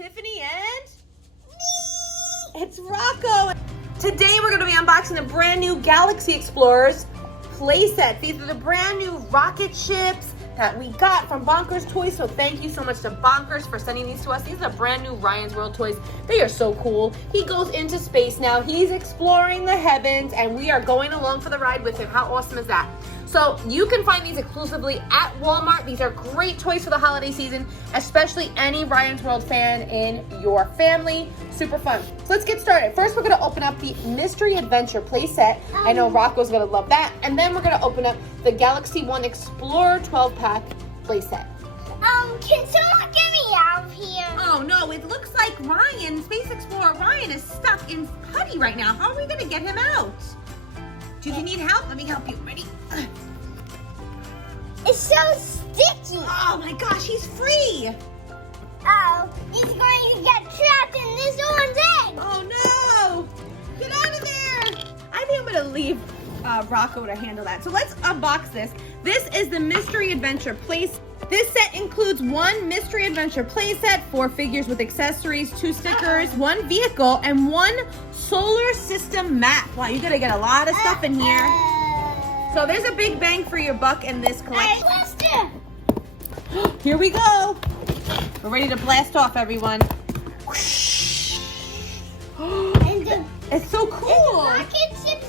Tiffany and it's Rocco. Today we're going to be unboxing the brand new Galaxy Explorers Playsets. These are the brand new rocket ships that we got from Bonkers Toys. So thank you so much to Bonkers for sending these to us. These are brand new Ryan's World toys. They are so cool. He goes into space now. He's exploring the heavens and we are going along for the ride with him. How awesome is that? So you can find these exclusively at Walmart. These are great toys for the holiday season, especially any Ryan's World fan in your family. Super fun. So let's get started. First, we're gonna open up the Mystery Adventure playset. I know Rocco's gonna love that. And then we're gonna open up the Galaxy One Explorer 12-pack playset. Can someone get me out of here? Oh no, it looks like Ryan, Space Explorer Ryan, is stuck in Putty right now. How are we gonna get him out? Do you need help? Let me help you. Ready? It's so sticky. Oh my gosh, he's free. Oh, he's going to get trapped in this orange egg. Oh no! Get out of there! I think I'm gonna leave Rocco to handle that. So let's unbox this. This is the Mystery Adventure Place. This set includes one Mystery Adventure playset, 4 figures with accessories, 2 stickers, 1 vehicle, and 1 solar system map. Wow, you gotta get a lot of stuff in here. So there's a big bang for your buck in this collection. Here we go. We're ready to blast off, everyone. It's so cool. And the rocket ship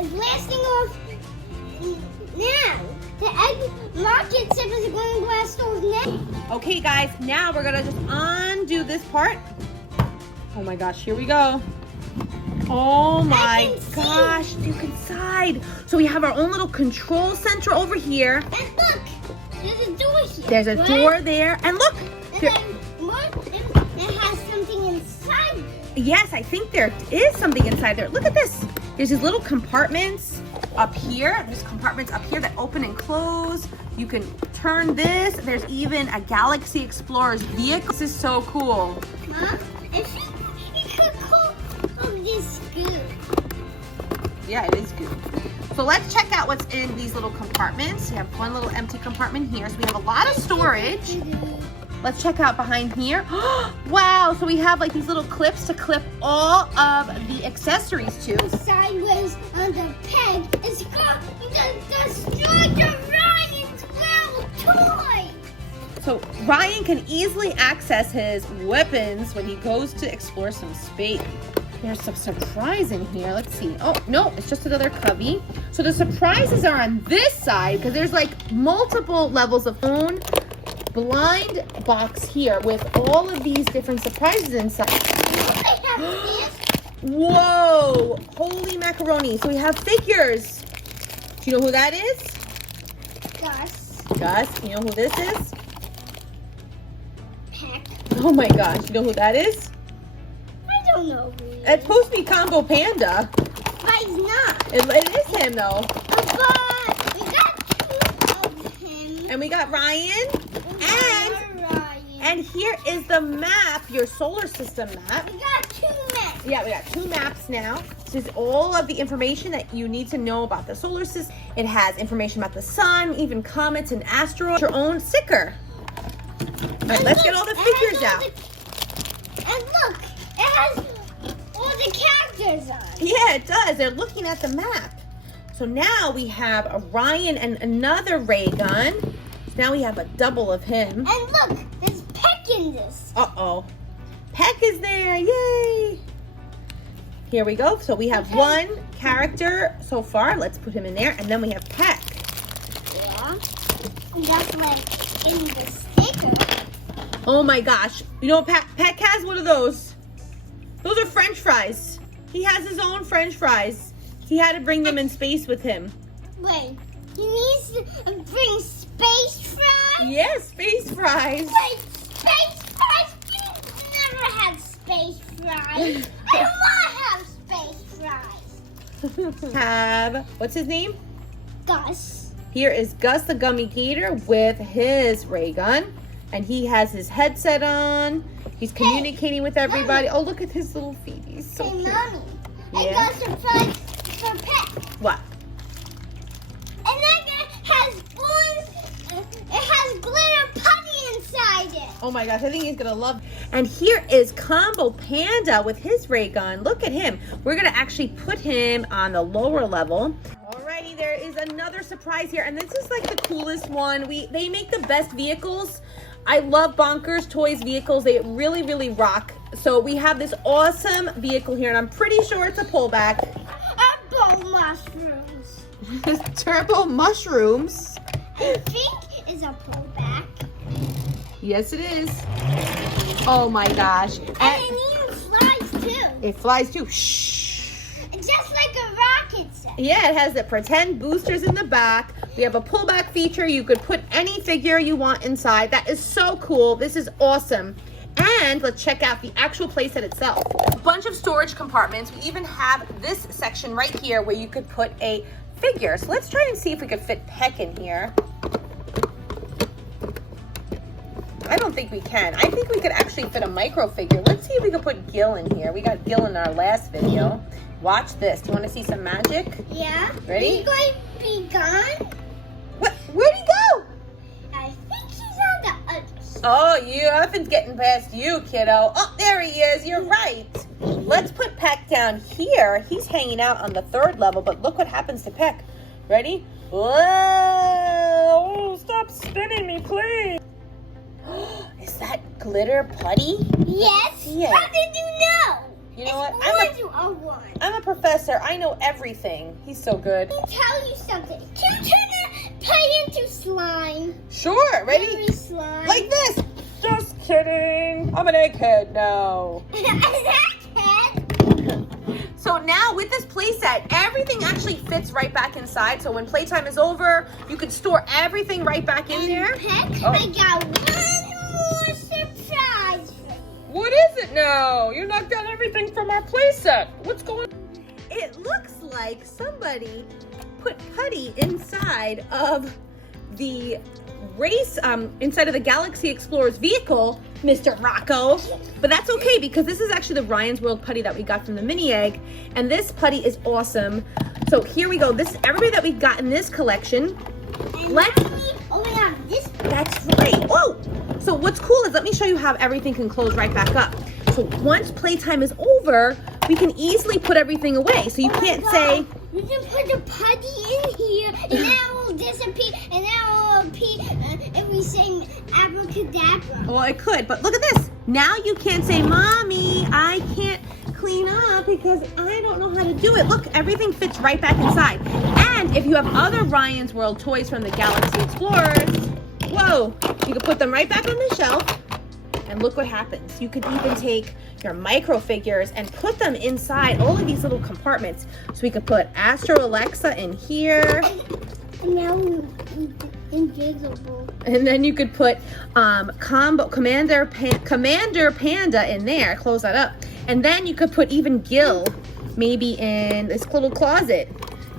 is blasting off now. The egg rocket ship is going to blast off now. Okay, guys, now we're gonna just undo this part. Oh my gosh, here we go. Oh my gosh, you can slide. So we have our own little control center over here. And look, there's a door here. There's a door there. And look. And then look, it has something inside it. Yes, I think there is something inside there. Look at this. There's these little compartments up here. There's compartments up here that open and close. You can turn this. There's even a Galaxy Explorer's vehicle. This is so cool. Huh? It could call this good. Yeah, it is good. So let's check out what's in these little compartments. We have one little empty compartment here. So we have a lot of storage. Let's check out behind here. Wow, so we have like these little clips to clip all of the accessories to. Sideways on the peg is going to destroy the Ryan's World toy. So Ryan can easily access his weapons when he goes to explore some space. There's some surprise in here. Let's see. Oh, no, it's just another cubby. So the surprises are on this side because there's like multiple levels of phone. Blind box here with all of these different surprises inside. Whoa! Holy macaroni. So we have figures. Do you know who that is? Gus. Gus. You know who this is? Peck. Oh my gosh. You know who that is? I don't know who he is. It's supposed to be Combo Panda. But he's not. It is him though. But we got 2 of him. And we got Ryan. And here is the map, your solar system map. We got 2 maps. Yeah, we got 2 maps now. This is all of the information that you need to know about the solar system. It has information about the sun, even comets and asteroids. Your own sticker. All right, let's get all the figures out. And look, it has all the characters on. Yeah, it does. They're looking at the map. So now we have a Ryan and another ray gun. Now we have a double of him. And look, there's Peck in this. Uh-oh. Peck is there. Yay. Here we go. So we have 1 character so far. Let's put him in there. And then we have Peck. Yeah. And that's like in the sticker. Oh my gosh. You know, Peck has one of those. Those are French fries. He has his own French fries. He had to bring them in space with him. Wait, he needs to bring space fries? Yes, space fries. Wait, space fries? You never had space fries. I want to have space fries. Have, what's his name? Gus. Here is Gus the Gummy Gator with his ray gun. And he has his headset on. He's communicating with everybody. Mommy. Oh, look at his little feet. He's so cute. Mommy, Yeah? I got a surprise for Peck. What? And then it has glitter putty inside. excited. Oh my gosh, I think he's gonna love. And here is Combo Panda with his ray gun. Look at him. We're gonna actually put him on the lower level. Alrighty, there is another surprise here, and this is like the coolest one. They make the best vehicles. I love Bonkers Toys vehicles. They really, really rock. So we have this awesome vehicle here, and I'm pretty sure it's a pullback. Turbo mushrooms. Turbo mushrooms. I think it's a pullback. Yes, it is. Oh my gosh. And it even flies too. It flies too. Shh. Just like a rocket set. Yeah, it has the pretend boosters in the back. We have a pullback feature. You could put any figure you want inside. That is so cool. This is awesome. And let's check out the actual playset itself. A bunch of storage compartments. We even have this section right here where you could put a figure. So let's try and see if we could fit Peck in here. I don't think we can. I think we could actually fit a micro figure. Let's see if we could put Gil in here. We got Gil in our last video. Watch this. Do you want to see some magic? Yeah. Ready? Is he going to be gone? What? Where'd he go? I think he's on the other side. Oh, nothing's getting past you, kiddo. Oh, there he is. You're right. Let's put Peck down here. He's hanging out on the 3rd level, but look what happens to Peck. Ready? Whoa! Oh, stop spinning me, please. Is that glitter Putty? Yes. Yeah. How did you know? You know what? I'm I'm a professor. I know everything. He's so good. Let me tell you something. Can you turn that Putty into slime? Sure. Ready? Very slime. Like this. Just kidding. I'm an egghead now. So now with this playset, everything actually fits right back inside. So when playtime is over, you can store everything right back in there. Peck, Oh. I got one more surprise for you. What is it now? You knocked out everything from our playset. What's going on? It looks like somebody put Putty inside of the race, inside of the Galaxy Explorer's vehicle, Mr. Rocco. But that's okay because this is actually the Ryan's World Putty that we got from the mini egg. And this Putty is awesome. So here we go. This everybody that we got in this collection. And Let's. now we have this. That's right. Whoa. So what's cool is let me show you how everything can close right back up. So once playtime is over, we can easily put everything away. So you can't say. You can put the Putty in here, and that will disappear, and that will appear if we say abracadabra. Well, it could, but look at this. Now you can't say, Mommy, I can't clean up because I don't know how to do it. Look, everything fits right back inside. And if you have other Ryan's World toys from the Galaxy Explorers, whoa, you can put them right back on the shelf. And look what happens. You could even take your micro figures and put them inside all of these little compartments. So we could put Astro Alexa in here. And now we're invisible. And then you could put Commander Panda in there. Close that up. And then you could put even Gil maybe in this little closet.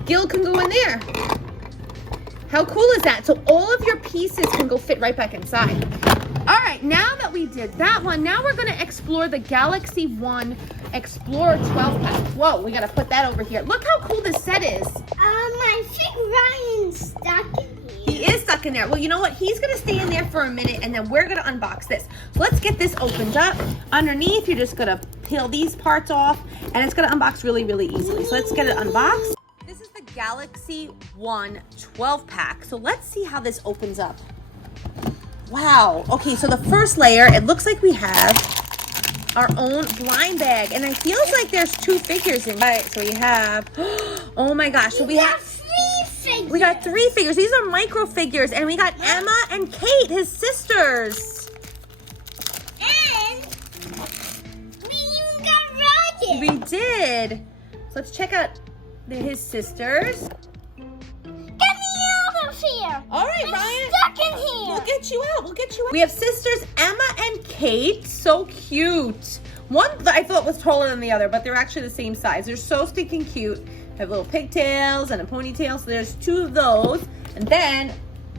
Gil can go in there. How cool is that? So all of your pieces can go fit right back inside. All right, now that we did that one, now we're gonna explore the Galaxy One Explorer 12 pack. Whoa, we gotta put that over here. Look how cool this set is. I think Ryan's stuck in here. He is stuck in there. Well, you know what? He's gonna stay in there for a minute and then we're gonna unbox this. So let's get this opened up. Underneath, you're just gonna peel these parts off and it's gonna unbox really, really easily. So let's get it unboxed. This is the Galaxy One 12 pack. So let's see how this opens up. Wow. Okay, so the first layer, it looks like we have our own blind bag. And it feels like there's 2 figures in. All right, so we have, oh my gosh. So we have 3 figures. We got 3 figures. These are micro figures. And we got Emma and Kate, his sisters. And we even got Roger. We did. So let's check out his sisters. Get me out of here. All right, I'm Ryan. stuck in here. We'll get you out. We'll get you out. We have sisters Emma and Kate. So cute. One I thought was taller than the other, but they're actually the same size. They're so stinking cute. They have little pigtails and a ponytail. So there's 2 of those. And then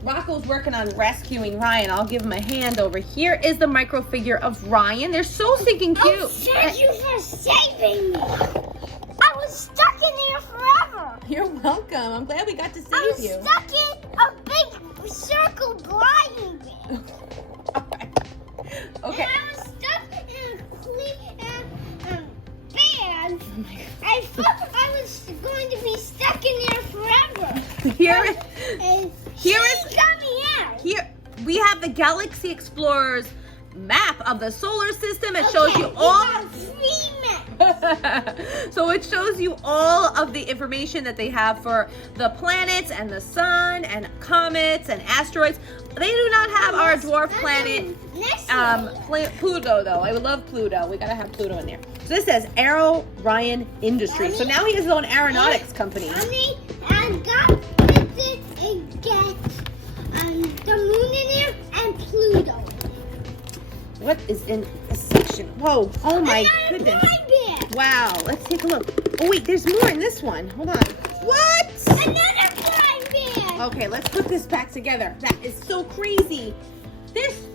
Rocco's working on rescuing Ryan. I'll give him a hand over. Here is the micro figure of Ryan. They're so stinking cute. Oh, thank you for saving me. I was stuck in here forever. You're welcome. I'm glad we got to I save was you. stuck in a big circle blind bag. All right. Okay. And I was stuck in a band. Oh my God. I thought I was going to be stuck in there forever. And she got me out. Here we have the Galaxy Explorer's map of the solar system. It shows you all. So it shows you all of the information that they have for the planets and the sun and comets and asteroids. They do not have our dwarf planet, Pluto, though. I would love Pluto. We gotta have Pluto in there. So this says Aero Ryan Industries. So now he has his own aeronautics company. I got it and get the moon in there and Pluto. What is in this section? Whoa! Oh my goodness! Wow! Let's take a look. Oh wait, there's more in this one. Hold on. What? Another blind band. Okay, let's put this back together. That is so crazy.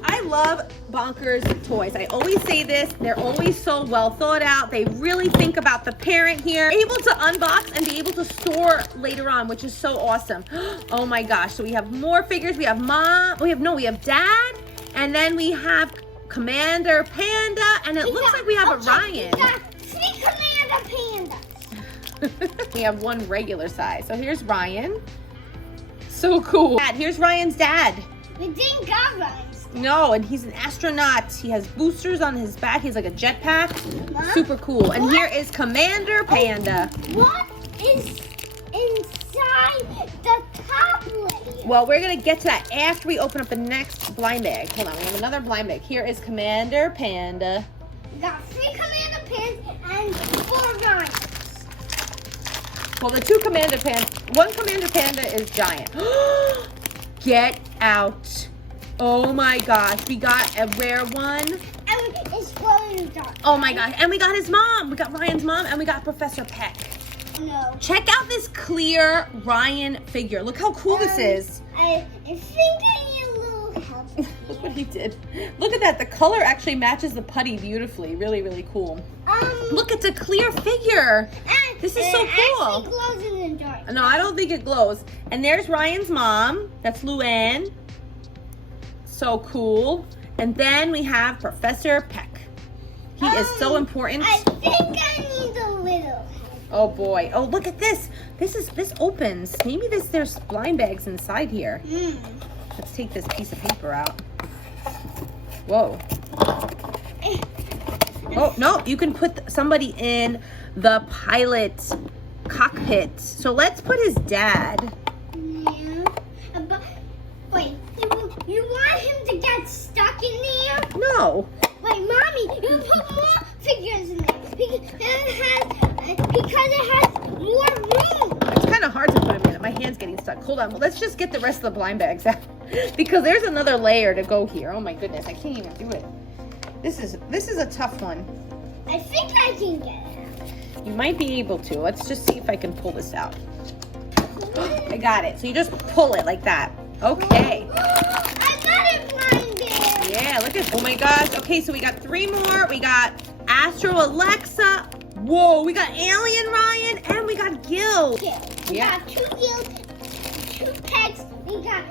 I love Bonkers Toys. I always say this. They're always so well thought out. They really think about the parent here. Able to unbox and be able to store later on, which is so awesome. Oh my gosh. So we have more figures. We have mom. We have dad. And then we have Commander Panda. And it looks like we have a Ryan. We got 3 Commander Pandas. We have one regular size. So here's Ryan. So cool. Dad, here's Ryan's dad. We didn't got Ryan's. No, and he's an astronaut. He has boosters on his back. He's like a jetpack. Super cool. And here is Commander Panda. What is inside the top layer? Well, we're going to get to that after we open up the next blind bag. Hold on, we have another blind bag. Here is Commander Panda. We got 3 Commander Pandas and 4 Ryans. Well, the 2 Commander Pandas, 1 Commander Panda is giant. Get out. Oh my gosh, we got a rare one. And it's glowing in the dark. Oh my gosh, and we got his mom. We got Ryan's mom and we got Professor Peck. No. Check out this clear Ryan figure. Look how cool this is. I think I need a little help. Look what he did. Look at that. The color actually matches the putty beautifully. Really, really cool. Look, it's a clear figure. This is so cool. It actually glows in the dark. No, I don't think it glows. And there's Ryan's mom. That's Luann. So cool. And then we have Professor Peck. He is so important. I think I need a little help. Oh boy. Oh, look at this. This opens. Maybe there's blind bags inside here. Let's take this piece of paper out. Whoa. Oh, no, you can put somebody in the pilot cockpit. So let's put his dad. Yeah. But wait, you want him to get stuck in there? No. Wait, Mommy, you put more figures in there because it has more room. It's kind of hard to put him in. My hand's getting stuck. Hold on. Well, let's just get the rest of the blind bags out because there's another layer to go here. Oh my goodness, I can't even do it. This is a tough one. I think I can get it. You might be able to. Let's just see if I can pull this out. I got it. So you just pull it like that. Okay. Another blind bag. Yeah, look at, oh my gosh. Okay, so we got 3 more. We got Astro Alexa. Whoa, we got Alien Ryan and we got Gil. We got 2 Gils, 2 Pecks. We got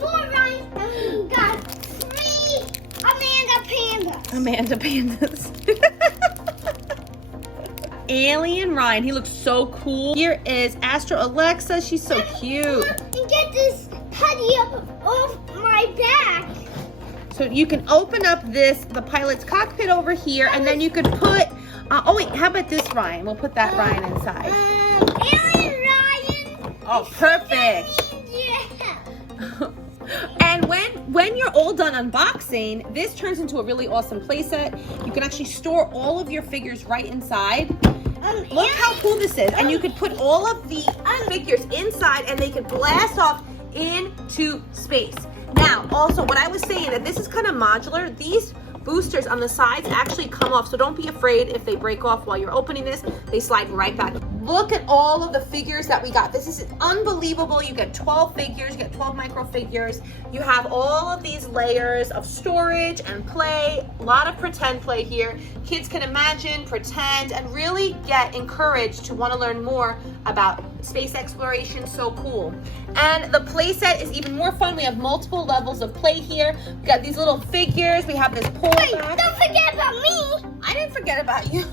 4 Ryans and we got 3 Amanda Pandas. Amanda Pandas. Alien Ryan, he looks so cool. Here is Astro Alexa, she's so cute. And get this putty off my back. So you can open up the pilot's cockpit over here, and then you could put, oh wait, how about this Ryan? We'll put that Ryan inside. Alien Ryan. Oh, perfect. Yeah. And when you're all done unboxing, this turns into a really awesome playset. You can actually store all of your figures right inside. Look how cool this is. And you could put all of the figures inside and they could blast off into space. Now, also, what I was saying, that this is kind of modular. These boosters on the sides actually come off, so don't be afraid if they break off while you're opening this. They slide right back. Look at all of the figures that we got. This is unbelievable. You get 12 figures, you get 12 micro figures. You have all of these layers of storage and play. A lot of pretend play here. Kids can imagine, pretend, and really get encouraged to want to learn more about space exploration. So cool. And the play set is even more fun. We have multiple levels of play here. We got these little figures. We have this pull back. Don't forget about me. I didn't forget about you.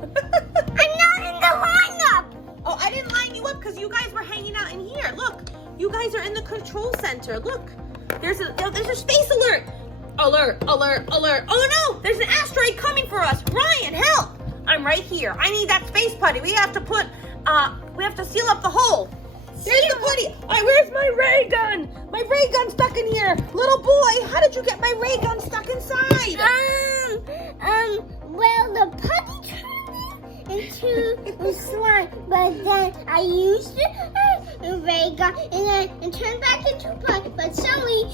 I'm not in the lineup. Oh, I didn't line you up because you guys were hanging out in here. Look, you guys are in the control center. Look, there's a space alert. Alert, alert, alert. Oh no, there's an asteroid coming for us. Ryan, help. I'm right here. I need that space putty. We have to seal up the hole. There's the putty. All right, where's my ray gun? My ray gun's stuck in here. Little boy, how did you get my ray gun stuck inside? Well, the putty turned into slime, but then I used the ray gun and then it turned back into putty, but suddenly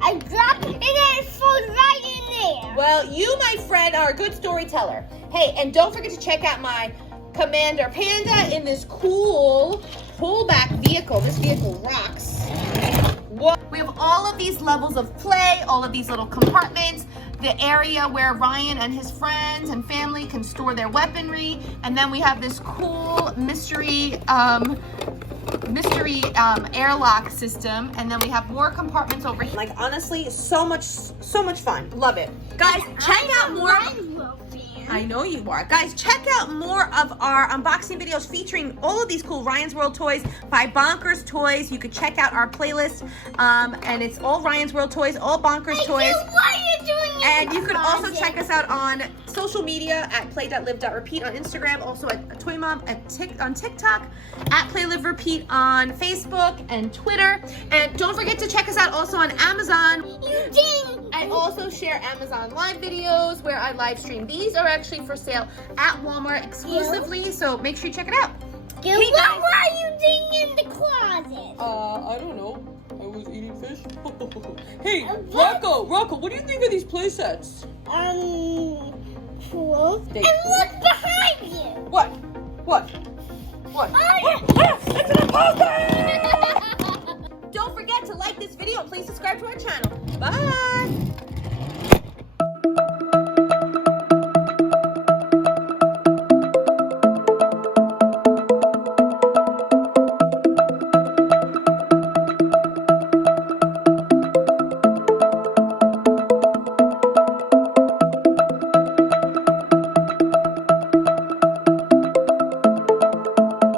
I dropped it and then it falls right in there. Well, you, my friend, are a good storyteller. Hey, and don't forget to check out my Commander Panda in this cool pullback vehicle. This vehicle rocks. Whoa. We have all of these levels of play, all of these little compartments, the area where Ryan and his friends and family can store their weaponry, and then we have this cool mystery airlock system, and then we have more compartments over here. Like, honestly, so much fun. Love it. Guys, check out more. I know you are. Guys, check out more of our unboxing videos featuring all of these cool Ryan's World toys by Bonkers Toys. You could check out our playlist, and it's all Ryan's World toys, all Bonkers Toys. And you can also check us out on social media at play.live.repeat on Instagram, also at Toy Mom on TikTok, at Play Live Repeat on Facebook and Twitter. And don't forget to check us out also on Amazon. You ding! I also share Amazon Live videos where I live stream. These are actually for sale at Walmart exclusively, so make sure you check it out. Hey, what were you doing in the closet? I don't know. I was eating fish. Hey, Rocco, what do you think of these play sets? Cool. And look behind you. What? It's an imposter! Don't forget to like this video and please subscribe to our channel. Bye!